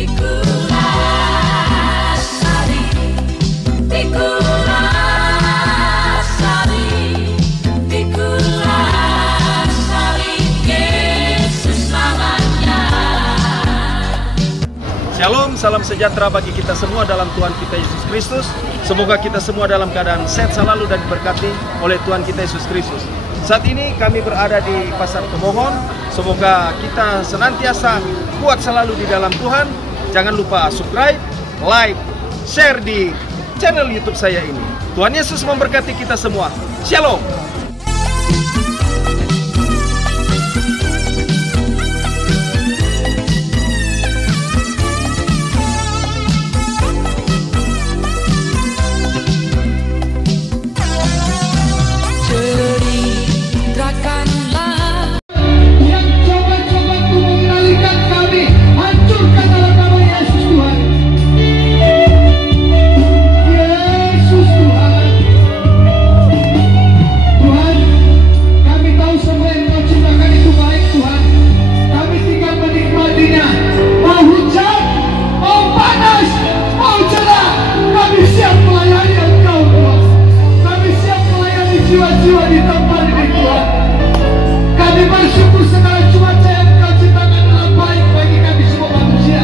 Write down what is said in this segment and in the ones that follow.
Shalom, salam sejahtera bagi kita semua dalam Tuhan kita Yesus Kristus. Semoga kita semua dalam keadaan sehat selalu dan diberkati oleh Tuhan kita Yesus Kristus. Saat ini kami berada di Pasar Kemohon. Semoga kita senantiasa kuat selalu di dalam Tuhan. Jangan lupa subscribe, like, share di channel YouTube saya ini. Tuhan Yesus memberkati kita semua. Shalom. Jiwa-jiwa di tempat ini Tuhan, kami bersyukur segala cuaca yang Kau ciptakan adalah baik bagi kami semua manusia.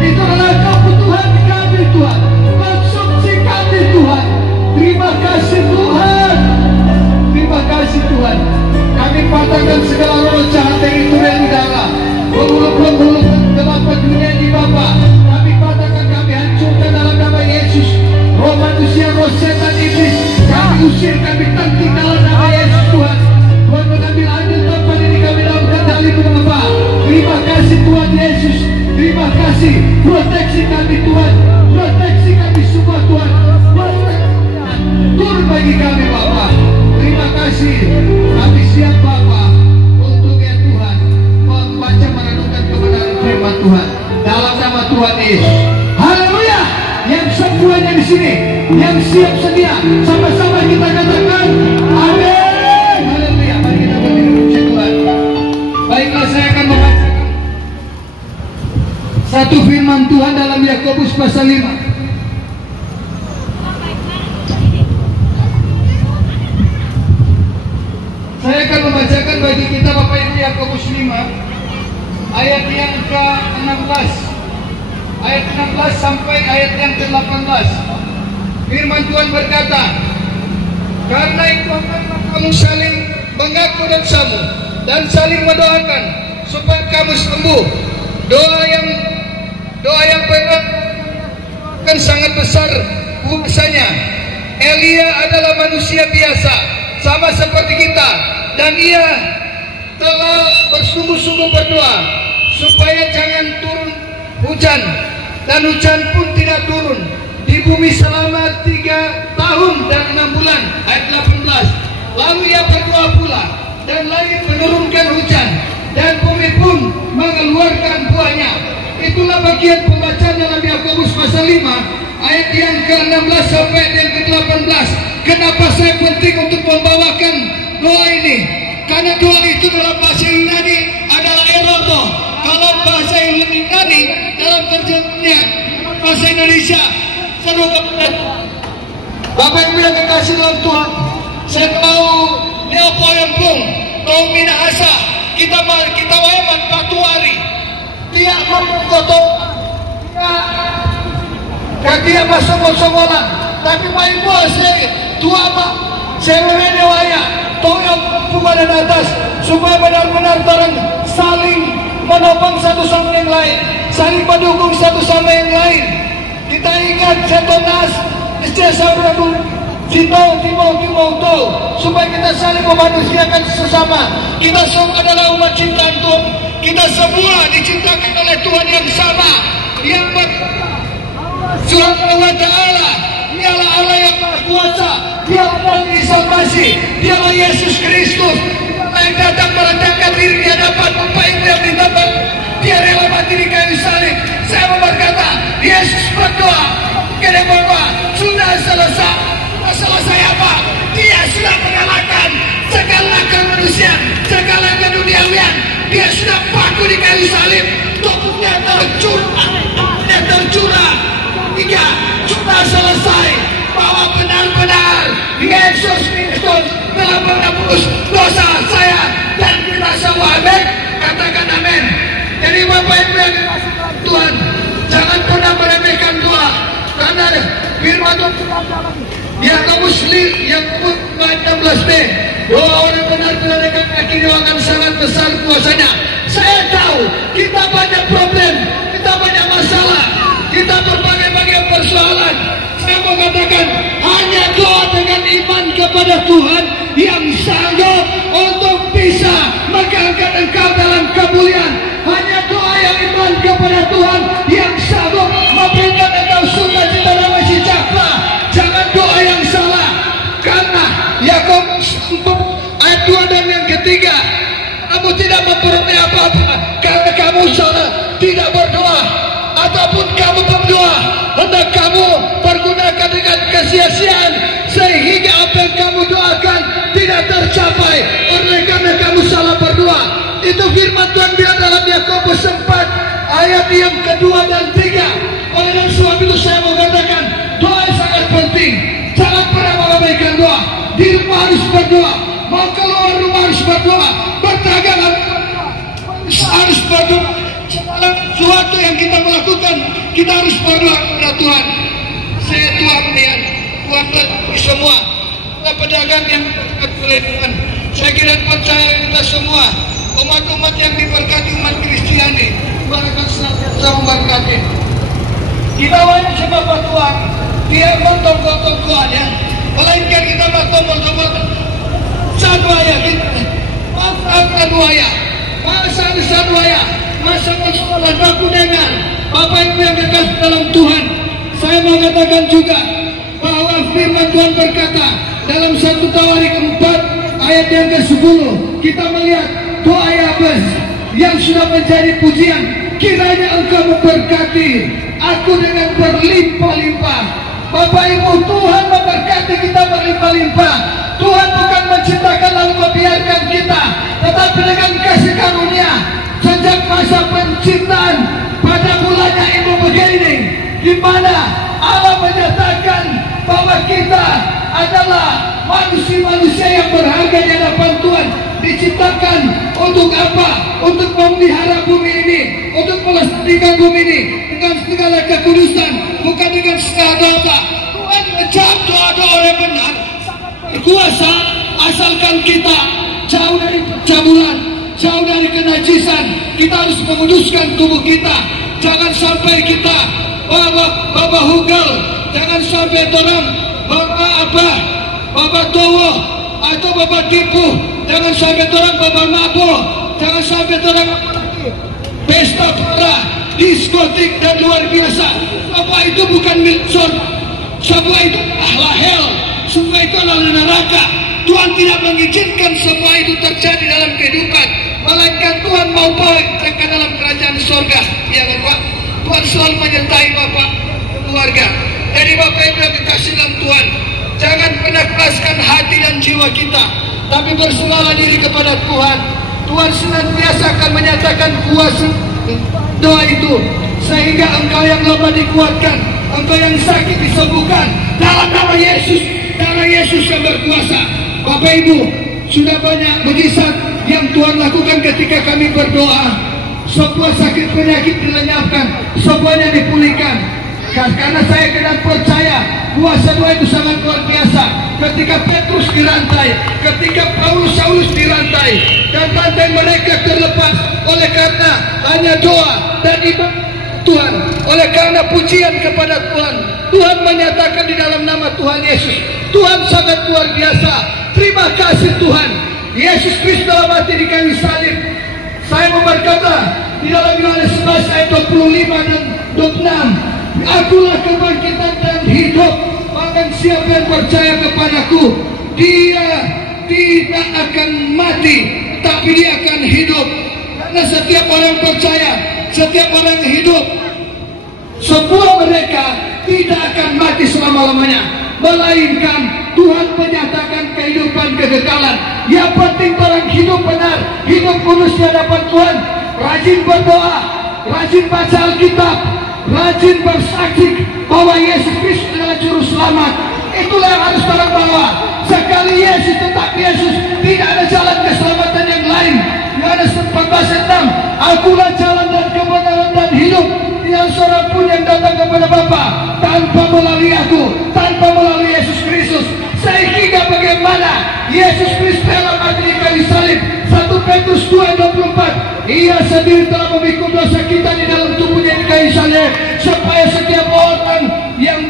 Itu adalah kebutuhan kami Tuhan, konsumsi kami Tuhan. Terima kasih Tuhan, terima kasih Tuhan. Kami patahkan segala roh jahat yang itu dari udara, penghulu dalam dunia ini Bapa. Kami patahkan, kami hancurkan dalam nama Yesus. Roh manusia, roh setan iblis, kami usir, kami tangkap dalam nama Yesus Tuhan. Tuhan mengambil andil tempat ini, kami dalam kendali Bapa. Terima kasih Tuhan Yesus, terima kasih. Proteksi kami Tuhan, proteksi kami semua Tuhan. Tur bagi kami Bapa. Terima kasih, kami siap Bapa untuk ya Tuhan membaca merenungkan kebenaran firman Tuhan dalam nama Tuhan Yesus. Haleluya. Yang semuanya di sini, yang siap sedia, sama-sama kita katakan amin. Haleluya. Mari kita berdiri puji Tuhan. Baiklah, saya akan membacakan satu firman Tuhan dalam Yakobus pasal 5. Saya akan membacakan bagi kita Bapak Ibu Yakobus 5 ayat yang ke-16. Ayat 16 sampai ayat yang ke-18. Firman Tuhan berkata, karena itu hendaklah kamu saling mengaku dosamu dan saling mendoakan supaya kamu sembuh. Doa yang berat kan sangat besar kuasanya. Elia adalah manusia biasa, sama seperti kita, dan ia telah bersungguh-sungguh berdoa supaya jangan turun hujan, dan hujan pun tidak turun di bumi selama 3 tahun dan 6 bulan. Ayat 18. Lalu ia berdoa pula, dan langit menurunkan hujan, dan bumi pun mengeluarkan buahnya. Itulah bagian pembacaan dalam Yakobus pasal 5 ayat yang ke-16 sampai yang ke-18. Kenapa saya penting untuk membawakan doa ini? Karena doa itu dalam bahasa Yunani adalah eroto. Kalau bahasa Yunani dalam terjemahnya bahasa Indonesia, seru kepada Bapak Ibu yang dikasih dalam Tuhan. Saya tahu Neopo Empung, tahu Minahasa, kita wayaman patuari. Dia memfoto, dia masuk-masuk-masuk. Tapi Pak Ibu saya tua Pak, saya memang waya, tahu yang bukan di atas, supaya benar-benar orang saling menopang satu sama yang lain, saling mendukung satu sama yang lain. Kita ingat Setonas, Saudara Tito, supaya kita saling memanusiakan sesama. Kita semua adalah umat cintaan Tuhan. Kita semua diciptakan oleh Tuhan yang sama, yang Subhanahu wa ta'ala. Dialah Allah yang Maha Kuasa, Dialah Tuhan Isa Masih, Dialah Yesus Kristus yang datang merendahkan diri di hadapan Bapak Ibu yang ditambah. Dia rela mati di kayu salib. Saya mau berkata, Yesus berdoa kepada Bapa, sudah selesai. Selesai apa? Dia sudah mengalahkan segala kemanusiaan, segala keduniawian. Dia sudah paku di kayu salib. Tubuhnya tercurah. Yesus Kristus telah menebus dosa saya dan kita semua. Amin. Katakan amin. Jadi Bapak Ibu yang dikasihi Tuhan, jangan pernah meremehkan doa, karena firman Tuhan Yakobus 16b, doa orang benar-benar akan yakini akan sangat besar kuasanya. Saya tahu kita banyak problem, kita banyak masalah, kita berbagai-bagai persoalan. Saya mau katakan, hanya doa dengan iman kepada Tuhan yang sanggup untuk bisa mengangkat engkau dalam kemuliaan. Hanya doa yang iman kepada Tuhan yang sanggup memberikan engkau sukacita dan sejahtera. Jangan doa yang salah, karena Yakobus 4 ayat 2 dan yang ketiga, kamu tidak memperoleh apa-apa karena kamu salah tidak berdoa, ataupun kamu berdoa hendak kamu pergunakan dengan kesia-siaan, sehingga apa yang kamu doakan tidak tercapai oleh karena kamu salah berdoa. Itu firman Tuhan bilang dalam Yakobus 4 ayat yang kedua dan 3. Oleh dan sebab itu saya mau katakan, doa sangat penting. Jangan pernah mengabaikan doa. Di rumah harus berdoa, mau keluar rumah harus berdoa, berdagang harus berdoa. Segala sesuatu yang kita melakukan, kita harus berdoa kepada Tuhan. Saya Tuhan melihat, Tuhan berkati semua pedagang yang diberkati oleh Tuhan. Saya kira percaya kita semua, umat-umat yang diberkati, umat Kristiani, mereka senantiasa memberkati. Kita banyak coba berdoa, dia gotong-gotong doanya, melainkan kita bertombol-tombol. Saduaya kita, maafkan doaya, masa doaya, masa persoalan aku dengar. Bapak Ibu yang dekat dalam Tuhan, saya mau katakan juga bahwa firman Tuhan berkata dalam 1 Tawarik 4 ayat yang ke-10, kita melihat doa Yabes yang sudah menjadi pujian. Kiranya engkau memberkati aku dengan berlimpah-limpah. Bapak Ibu, Tuhan memberkati kita berlimpah-limpah. Tuhan bukan menciptakan lalu membiarkan kita, tetapi dengan kasih karunia sejak masa penciptaan pada mulanya Ibu beginning, di mana Allah menyatakan bahwa kita adalah manusia-manusia yang berharga di hadapan Tuhan, diciptakan untuk apa? Untuk memelihara bumi ini, untuk melestarikan bumi ini dengan segala kekudusan, bukan dengan segala dosa. Tuhan menjawab doa-doa yang benar, kuasa, asalkan kita jauh dari pencabulan, jauh dari kenajisan. Kita harus menguduskan tubuh kita. Jangan sampai kita bawa hugal, jangan sampai orang bawa apa, bawa towo atau bawa tipu, jangan sampai orang bawa mabuk, jangan sampai orang pesta pora, diskotik dan luar biasa. Semua itu bukan milik surga, semua itu adalah hell, semua itu adalah neraka. Tuhan tidak mengizinkan semua itu terjadi dalam kehidupan, melainkan Tuhan mau bawa kita dalam kerajaan surga. Ya Bapak, Tuhan selalu menyertai Bapak keluarga. Jadi Bapak Ibu yang dikasih dalam Tuhan, jangan pernah keraskan hati dan jiwa kita, tapi berserahlah diri kepada Tuhan. Tuhan senantiasa akan menyatakan kuasa doa itu, sehingga engkau yang lemah dikuatkan, engkau yang sakit disembuhkan dalam nama Yesus. Karena Yesus yang berkuasa. Bapak Ibu, sudah banyak mujizat yang Tuhan lakukan ketika kami berdoa. Semua sakit penyakit dilenyapkan, semuanya dipulihkan. Karena saya kena percaya kuasa doa itu sangat luar biasa. Ketika Petrus dirantai, ketika Saulus dirantai, dan rantai mereka terlepas oleh karena hanya doa dan ibadah Tuhan. Oleh karena pujian kepada Tuhan, Tuhan menyatakan di dalam nama Tuhan Yesus, Tuhan sangat luar biasa. Terima kasih Tuhan. Yesus Kristus dalam mati di kayu salib. Saya mau berkata di dalam Yohanes 11 ayat 25 dan 26, akulah kebangkitan dan hidup. Bahkan siapa yang percaya kepadaku, dia tidak akan mati, tapi dia akan hidup. Karena setiap orang percaya, setiap orang hidup, semua mereka tidak akan mati selama-lamanya, melainkan Tuhan menyatakan kehidupan kekekalan. Yang penting orang hidup benar, hidup kudus di hadapan Tuhan, rajin berdoa, rajin baca Alkitab, rajin bersaksi bahwa Yesus Kristus adalah juru selamat. Itulah yang harus orang bawa. Kecuali Yesus, tetap Yesus. Tidak ada jalan keselamatan yang lain. Yohanes 14:6, Akulah jalan dan kebenaran dan hidup. Tiada seorang pun yang datang kepada Bapa tanpa melalui aku, tanpa melalui Yesus Kristus. Sehingga bagaimana Yesus Kristus dalam mati di kayu salib. 1 Petrus 2:24, Ia sendiri telah memikul dosa kita di dalam tubuhnya di kayu salib, supaya setiap orang yang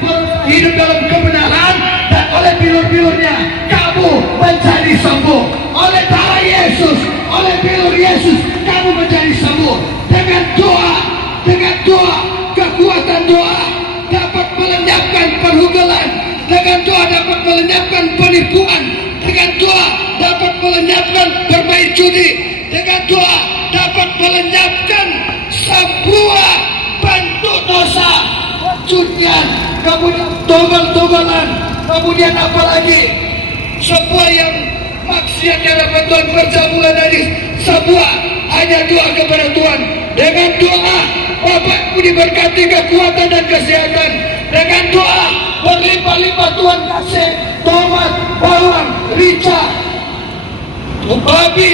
hidup dalam kebenaran dan oleh bilur-bilurnya kamu menjadi sembuh. Oleh darah Yesus, oleh bilur Yesus kamu menjadi sembuh. Dengan doa, kekuatan doa dapat melenyapkan perhugelan. Dengan doa dapat melenyapkan penipuan. Dengan doa dapat melenyapkan bermain judi. Dengan doa dapat melenyapkan semua bentuk dosa, perjudian, kemudian togel-togelan, kemudian apalagi semua yang maksiat yang dapat Tuhan percabula dari semua. Hanya doa kepada Tuhan. Dengan doa Bapakku diberkati kekuatan dan kesehatan. Dengan doa berlimpah-limpah Tuhan kasih tomat, bawang, rica, babi,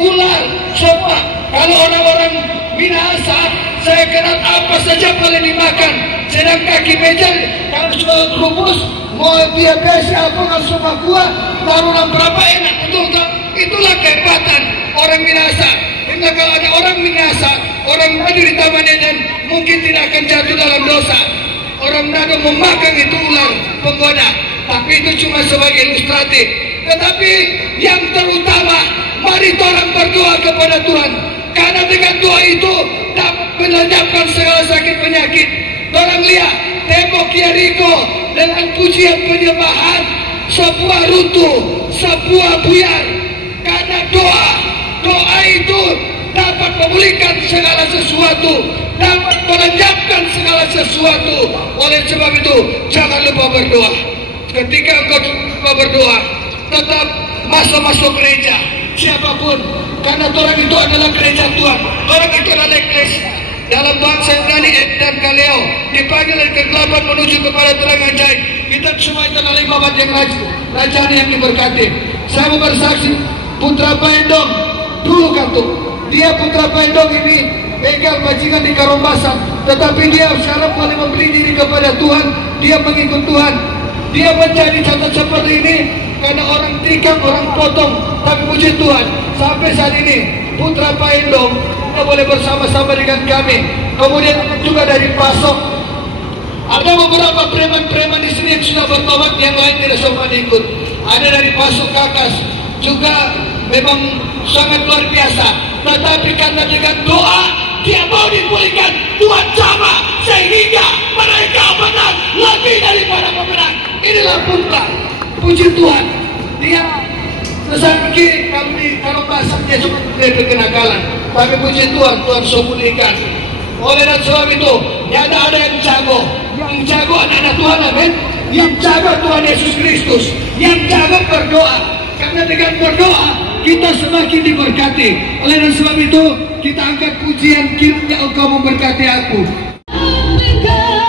ular, semua. Kalau orang-orang Minahasa, saya kenal apa saja boleh dimakan. Sedang kaki meja kalau sudah kubus, mau dia biasa apa kalau semua kuah, taruh berapa enak betul kan? Itulah kehebatan orang Minahasa. Karena kalau ada orang Minahasa, orang maju di Taman Eden mungkin tidak akan jatuh dalam dosa. Orang Nado memakan itu ular penggoda, tapi itu cuma sebagai ilustratif. Tetapi yang terutama, mari orang berdoa kepada Tuhan. Karena dengan doa itu dapat melenyapkan segala sakit penyakit. Orang lihat tembok Yeriko dengan pujian penyembahan sebuah runtuh, sebuah buyar. Karena doa itu dapat memulihkan segala sesuatu, dapat melenyapkan segala sesuatu. Oleh sebab itu, jangan lupa berdoa. Ketika engkau lupa berdoa, tetap masuk gereja, siapapun. Karena orang itu adalah gereja Tuhan. Orang itu adalah eklesia. Dalam bahasa Yunani dan Kaleo dipanggil dari kegelapan menuju kepada terang ajaib. Kita semua itu adalah ibadat yang rajaan yang diberkati. Saya mau bersaksi, Putra Paendong dulu kantuk. Dia Putra Paendong ini begal bajingan di Karombasan, tetapi dia sekarang boleh memberi diri kepada Tuhan. Dia mengikut Tuhan. Dia menjadi contoh seperti ini karena orang tikam, orang potong, tapi puji Tuhan sampai saat ini Putra Paendong kita boleh bersama-sama dengan kami. Kemudian juga dari Pasok ada beberapa preman-preman di sini yang sudah bertobat, yang lain tidak sempat ikut. Ada dari Pasok Kakas juga memang sangat luar biasa. Tetapi karena dengan doa dia mau dipulihkan, Tuhan sama sehingga mereka menang lebih daripada pemenang. Inilah Putra, puji Tuhan. Dia sesangki kami kalau bahasanya cuma dari kenakalan, tapi puji Tuhan, Tuhan sembunyikan. Oleh dan sebab itu, tidak ada yang jago. Yang jago anak-anak Tuhan, amin. Yang jago Tuhan Yesus Kristus. Yang jago berdoa. Karena dengan berdoa kita semakin diberkati. Oleh dan sebab itu kita angkat pujian, kiranya Engkau memberkati aku. Ambil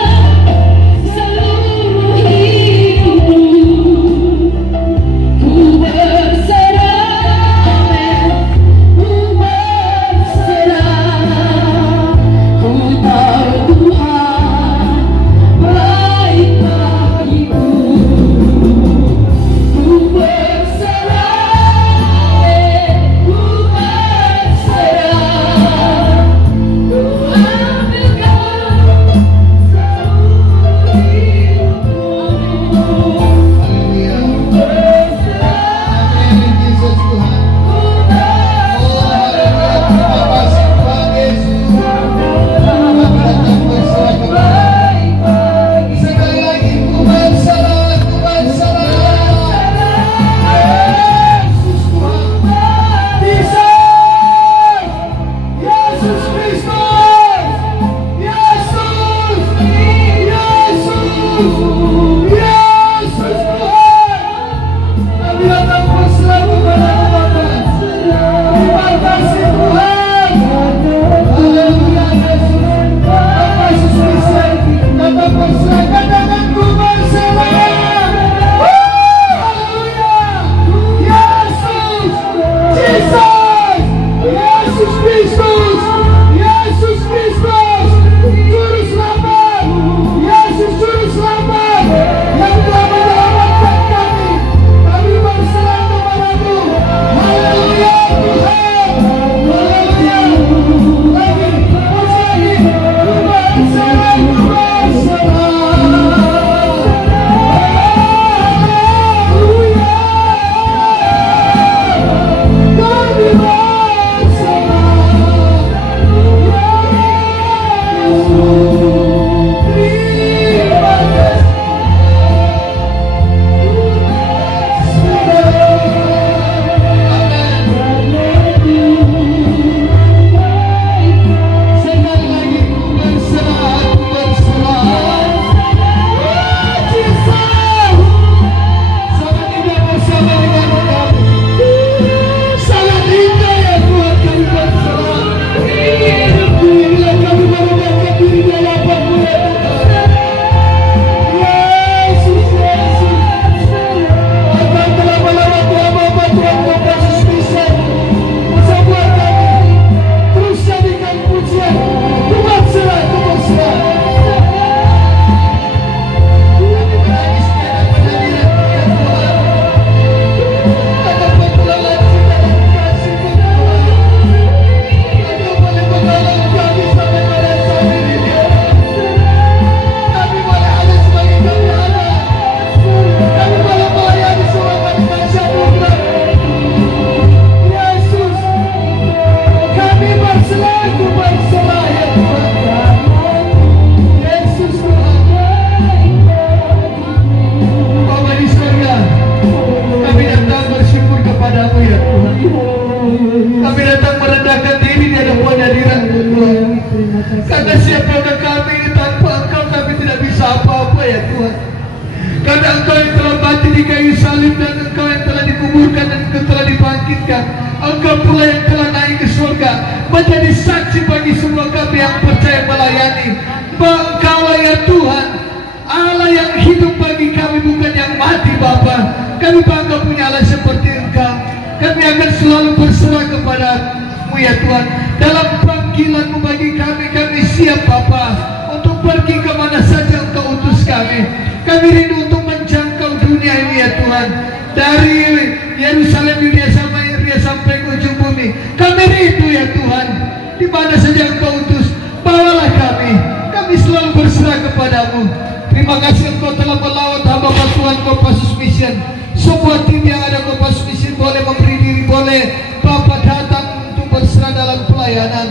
Engkau yang telah mati di kayu salib, dan Engkau yang telah dikuburkan, dan Engkau telah dibangkitkan. Engkau pula yang telah naik ke surga, menjadi saksi bagi semua kami yang percaya melayani. Engkaulah ya Tuhan, Allah yang hidup bagi kami, bukan yang mati Bapa. Kami bangga punya Allah seperti Engkau. Kami akan selalu berserah kepada-Mu ya Tuhan. Dalam panggilan-Mu bagi kami, kami siap Bapa untuk pergi kemana saja Engkau utus kami. Kami rindu untuk menjangkau dunia ini ya Tuhan. Dari Yerusalem, Yudea sampai ke ujung bumi. Kami rindu ya Tuhan, di mana saja Engkau utus, bawalah kami. Kami selalu berserah kepada-Mu. Terima kasih Engkau telah melawat hamba Tuhan Kopassus Mission. Semua tim yang ada Kopassus Mission boleh memberi diri, boleh Bapak datang untuk berserah dalam pelayanan.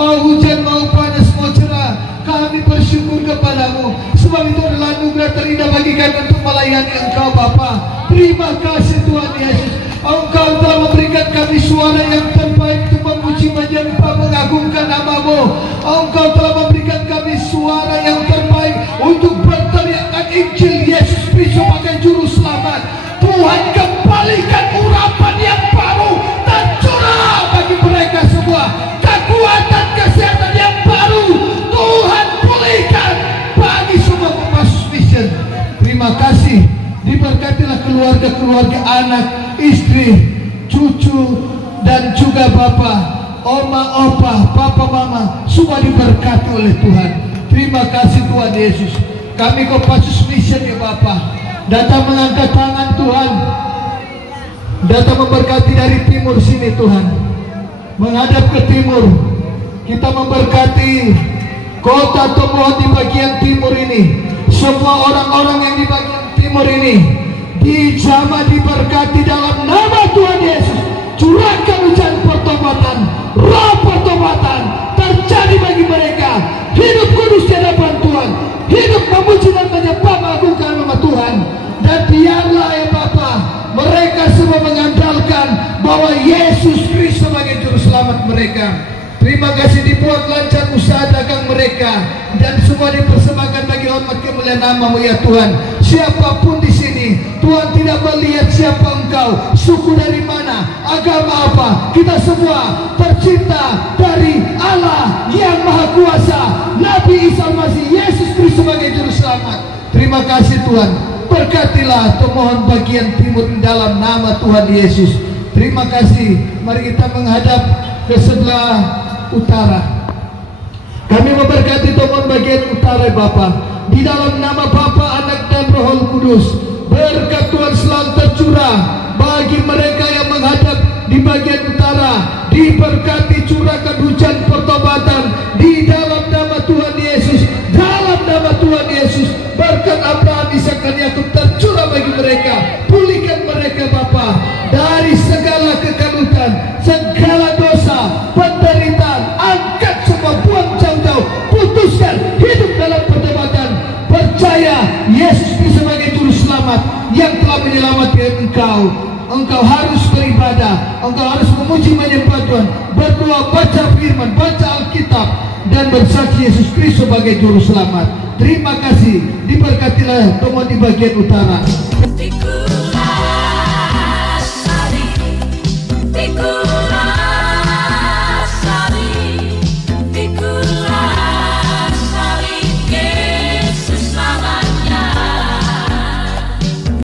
Mau hujan, mau panas, mau cerah, kami bersyukur kepada-Mu. Sebab itu adalah anugerah terindah bagi kami untuk melayani Engkau Bapa. Terima kasih Tuhan Yesus. Engkau telah memberikan kami suara yang terbaik untuk memuji, menyembah, mengagungkan nama-Mu. Engkau telah memberikan kami suara yang terbaik untuk berteriakkan Injil Yesus Kristus sebagai Juru Selamat. Tuhan, kembalikan urapan yang baru dan curah bagi mereka semua. Kekuatan kesehatan yang baru Tuhan pulihkan bagi semua Kopassus Mission. Terima kasih. Diberkatilah keluarga-keluarga, anak, istri, cucu, dan juga Bapak, Oma, Opa, Papa, Mama, semua diberkati oleh Tuhan. Terima kasih Tuhan Yesus. Kami Kopassus Mission ya Bapak, datang mengangkat tangan Tuhan, datang memberkati dari timur sini Tuhan, menghadap ke timur. Kita memberkati kota Tomohon di bagian timur ini. Semua orang-orang yang di bagian timur ini dijamah, diberkati dalam nama Tuhan Yesus. Curahkan hujan pertobatan, roh pertobatan terjadi bagi mereka. Hidup kudus di hadapan Tuhan, hidup memuji dan menyembah, mengagungkan nama Tuhan. Dan biarlah ya Bapa, mereka semua mengandalkan bahwa Yesus Kristus sebagai Juru Selamat mereka. Terima kasih, dibuat lancar usaha dagang mereka, dan semua dipersembahkan bagi hormat kemuliaan nama-Mu ya Tuhan. Siapapun di sini, Tuhan tidak melihat siapa Engkau, suku dari mana, agama apa. Kita semua tercipta dari Allah yang Maha Kuasa, Nabi Isa Al-Masih, Yesus Kristus sebagai Juru Selamat. Terima kasih Tuhan. Berkatilah Tomohon bagian timur dalam nama Tuhan Yesus. Terima kasih. Mari kita menghadap ke sebelah utara. Kami memberkati Tomohon bagian utara Bapa, di dalam nama Bapa, Anak, dan Roh Kudus. Berkat Tuhan selalu tercurah bagi mereka yang menghadap di bagian utara. Diberkati, curahkan hujan pertobatan di dalam nama Tuhan Yesus. Dalam nama Tuhan Yesus, berkat Abraham, Ishak, dan Yakub tercurah bagi mereka. Pulihkan mereka Bapa dari segala kekalutan, segala dosa, penderitaan. Angkat semua, buang jauh-jauh, putuskan hidup dalam perdebatan. Percaya Yesus sebagai Juru Selamat yang telah menyelamatkan engkau. Engkau harus beribadah, engkau harus memuji, menyembah Tuhan, berdoa, baca firman, baca Alkitab, dan bersaksi Yesus Kristus sebagai Juru Selamat. Terima kasih. Diberkatilah Tomohon di bagian utara.